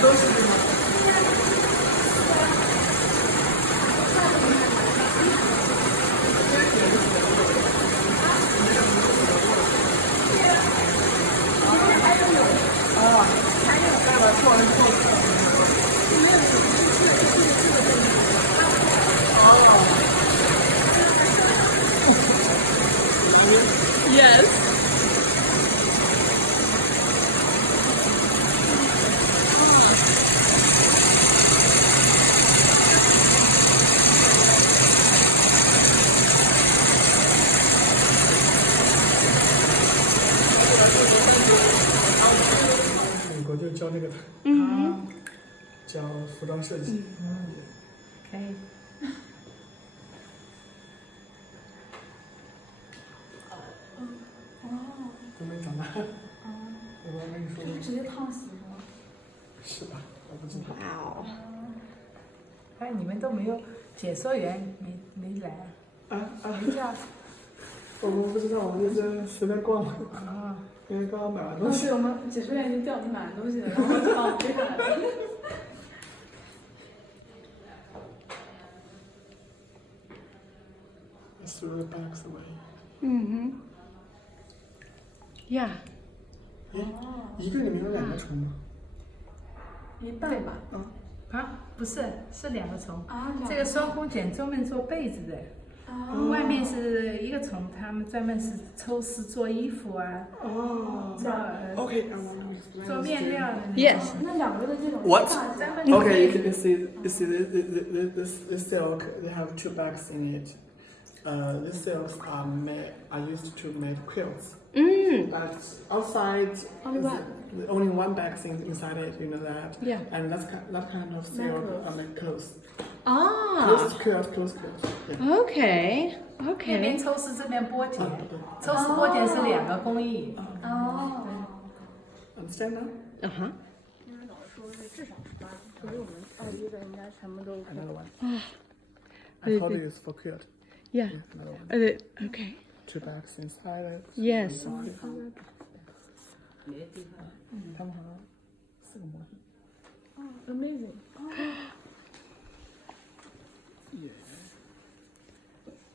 都是这种。Yes.美国就教这个的，教服装设计。可以。都没长大。我刚跟你说的。直接烫死是吗？是吧？我不知道。哇哦！哎，你们都没有解说员没来，没叫。我们不知道，我们就是随便逛。因为刚刚买完东西。对，我们解说员已经调你买完东西了，然后就把我们接下来了。Threw the bags away. Yeah. 一个里面有2个虫吗？一半吧。啊，不是，是2个虫。啊，这个双孔卷专门做被子的。外面是一个虫，他们专门是抽丝做衣服啊，OK，做面料的。Yes. 那2个的这种 What? 专门 Okay, you see this silk. They have 2 bags in it. These silks are used to make quilts. But outside, only one bag inside it. You know that. Yeah. And that kind of silk make clothes. Ah. Clothes. Yeah. Okay. 那 Okay. 边抽丝，这边剥茧，抽丝剥茧是2个工艺。Understand now? Uh-huh. 因为老师说是至少18，所以我们2D的应该全部都 Another one. I thought it is for quilt. Yeah. Another one. Okay. 2 bags inside it. Yes. 他们好像4个模型。amazing。 Yeah.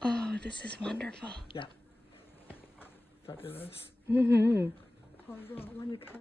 Oh, this is wonderful. Yeah. Fabulous. Mm-hmm. 好热，我你看。